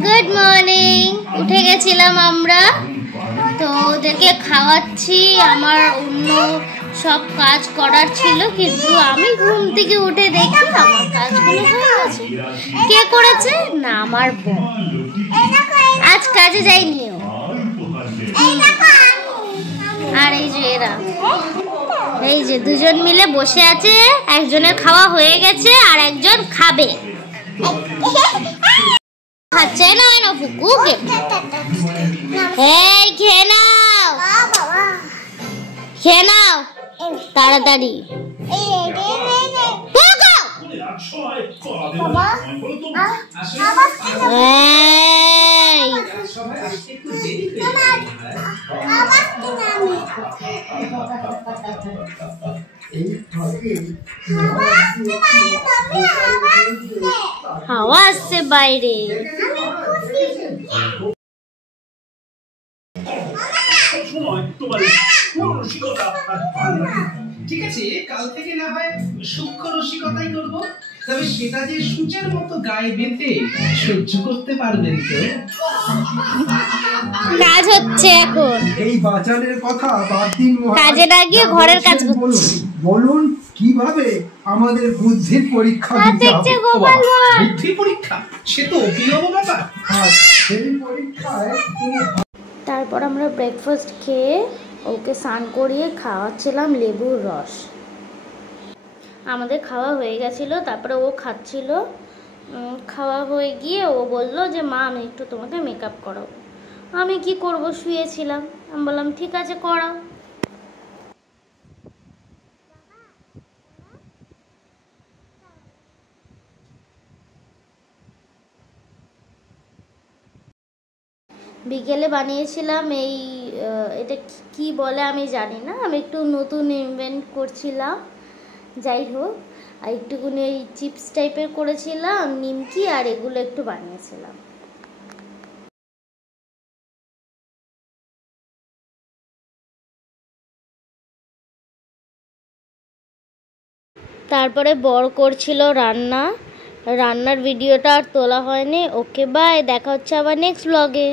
Good morning. উঠে গেছিলাম আমরা, তো ওদেরকে খাওয়াচ্ছি। আমার অন্য সব কাজ করার ছিল, কিন্তু আমি ঘুম থেকে উঠে দেখি আমার কাজগুলো হয়ে গেছে। কে করেছে? না, আমার বউ। আজ কাজে যাইনিও। আর এই যে এরা, এই যে দুজন মিলে বসে আছে। একজনের খাওয়া হয়ে গেছে আর একজন খাবে। খাচ্ছে না না পুকুকে। এই খেয়ে নাও, খেয়ে নাও তাড়াতাড়ি। হাওয়া আসছে বাইরে। ঠিক আছে, কাল থেকে না হয় সূক্ষ্ম রসিকতাই করবো, তবে সেটা যে সূচের মতো গায়ে বেঁধে সহ্য করতে পারবেন তো? কাজ হচ্ছে এখন। এই বাজারের কথা বাদ দিন, কাজে না গিয়ে ঘরের কাজ করছি। বলুন কিভাবে আমাদের বুদ্ধির পরীক্ষা দিতে হবে? বুদ্ধির পরীক্ষা সে তো অভিনব ব্যাপার। সেই পরীক্ষায় তারপর আমরা ব্রেকফাস্ট খেয়ে ওকে স্নান করিয়ে খাওয়াচ্ছিলাম লেবুর রস। আমাদের খাওয়া হয়ে গেছিলো, তারপরে ও খাচ্ছিল। খাওয়া হয়ে গিয়ে ও বলল যে মা আমি একটু তোমাকে মেকআপ করাবো। আমি কি করব, শুয়েছিলাম। আমি বললাম ঠিক আছে করাও। বিকেলে বানিয়েছিলাম এটা কি বলে আমি জানি না, আমি একটু নতুন ইনভেন্ট করছিলাম। যাই হোক, আর একটুকুনি এই চিপস টাইপের করেছিলাম, নিমকি আর এগুলো একটু বানিয়েছিলাম। তারপরে বর করছিল রান্নার ভিডিওটা আর তোলা হয়নি। ওকে বাই, দেখা হচ্ছে আবার নেক্সট ব্লগে।